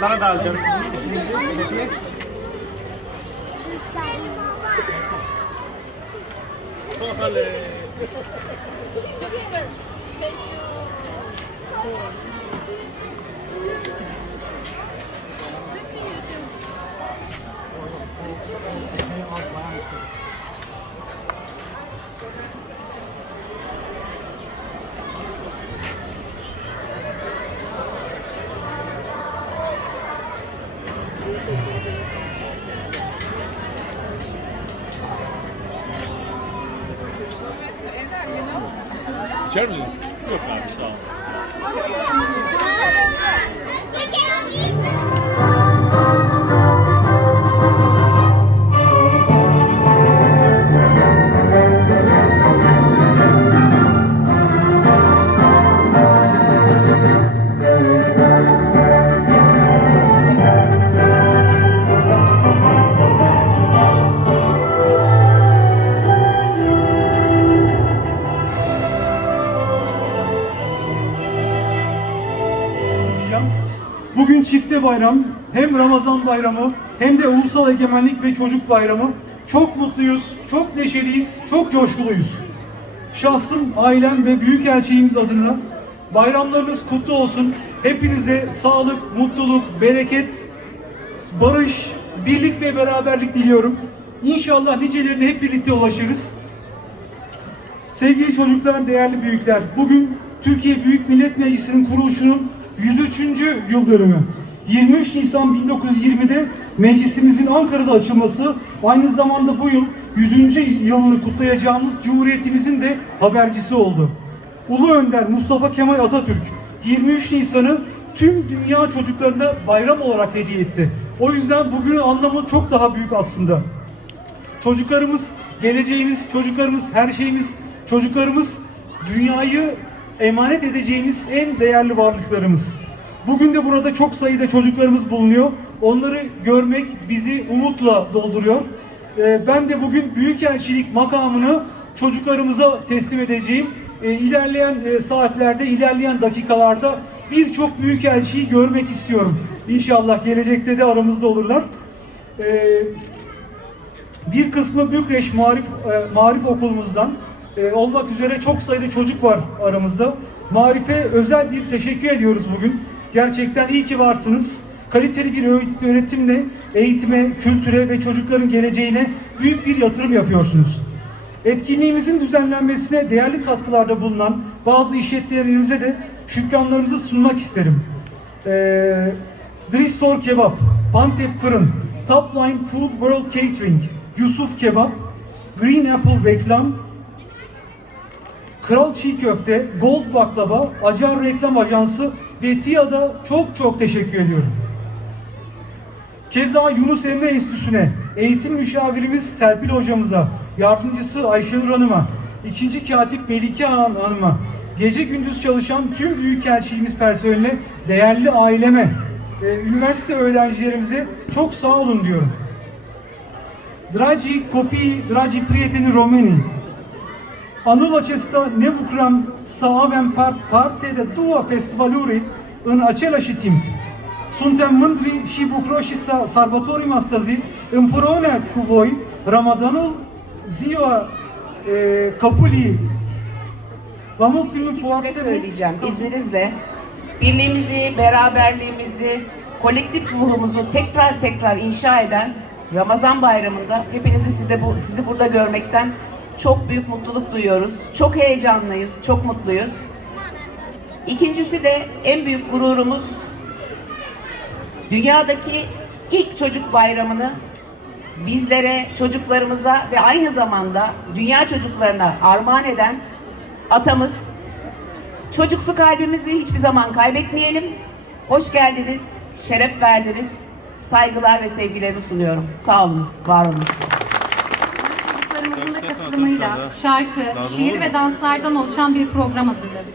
Sana da alacağım. İçer misin? Yok abi sağ ol. Bugün çifte bayram. Hem Ramazan bayramı hem de Ulusal Egemenlik ve Çocuk Bayramı. Çok mutluyuz, çok neşeliyiz, çok coşkuluyuz. Şahsım, ailem ve Büyükelçiliğimiz adına bayramlarınız kutlu olsun. Hepinize sağlık, mutluluk, bereket, barış, birlik ve beraberlik diliyorum. İnşallah nicelerine hep birlikte ulaşırız. Sevgili çocuklar, değerli büyükler, bugün Türkiye Büyük Millet Meclisi'nin kuruluşunun 103. yıl dönümü. 23 Nisan 1920'de meclisimizin Ankara'da açılması, aynı zamanda bu yıl 100. yılını kutlayacağımız Cumhuriyetimizin de habercisi oldu. Ulu Önder Mustafa Kemal Atatürk 23 Nisan'ı tüm dünya çocuklarına bayram olarak hediye etti. O yüzden bugünün anlamı çok daha büyük aslında. Çocuklarımız geleceğimiz, çocuklarımız her şeyimiz, çocuklarımız dünyayı emanet edeceğimiz en değerli varlıklarımız. Bugün de burada çok sayıda çocuklarımız bulunuyor. Onları görmek bizi umutla dolduruyor. Ee, Ben de bugün Büyükelçilik makamını çocuklarımıza teslim edeceğim. Ee, İlerleyen e, saatlerde, ilerleyen dakikalarda birçok Büyükelçiyi görmek istiyorum. İnşallah gelecekte de aramızda olurlar. Ee, bir kısmı Bükreş Marif, e, Marif Okulumuzdan e, olmak üzere çok sayıda çocuk var aramızda. Marif'e özel bir teşekkür ediyoruz bugün. Gerçekten iyi ki varsınız. Kaliteli bir öğret- öğretimle eğitime, kültüre ve çocukların geleceğine büyük bir yatırım yapıyorsunuz. Etkinliğimizin düzenlenmesine değerli katkılarda bulunan bazı işletmelerimize de şükranlarımızı sunmak isterim. Ee, Dristor Kebap, Pantep Fırın, Topline Food World Catering, Yusuf Kebap, Green Apple Reklam, Kral Çiğ Köfte, Gold Baklava, Acar Reklam Ajansı ve TİA'da çok çok teşekkür ediyorum. Keza Yunus Emre Enstitüsü'ne, eğitim müşavirimiz Serpil Hocamıza, yardımcısı Ayşenur Hanım'a, ikinci katip Melike Han Hanım'a, gece gündüz çalışan tüm büyükelçiliğimiz personeline, değerli aileme, üniversite öğrencilerimize çok sağ olun diyorum. Dragi copii, dragi prieteni romeni, Anul acesta ne bucurăm să avem par- parte de două festivaluri în același timp. Suntem mândri și bucuroși să sărbătorim astăzi împreună cu voi Ramadanul, ziua e, Kapuli. Vă mulțumim foarte mult. söyleyeceğim izninizle. Birliğimizi, beraberliğimizi, kolektif ruhumuzu tekrar tekrar inşa eden Ramazan bayramında hepinizi sizde bu, sizi burada görmekten çok büyük mutluluk duyuyoruz. Çok heyecanlıyız, çok mutluyuz. İkincisi de en büyük gururumuz dünyadaki ilk çocuk bayramını bizlere, çocuklarımıza ve aynı zamanda dünya çocuklarına armağan eden atamız Çocuksu kalbimizi hiçbir zaman kaybetmeyelim. Hoş geldiniz, şeref verdiniz. Saygılar ve sevgilerimi sunuyorum. Sağ olunuz, var olunuz. Katılımıyla şarkı, şiir ve danslardan oluşan bir program hazırladık.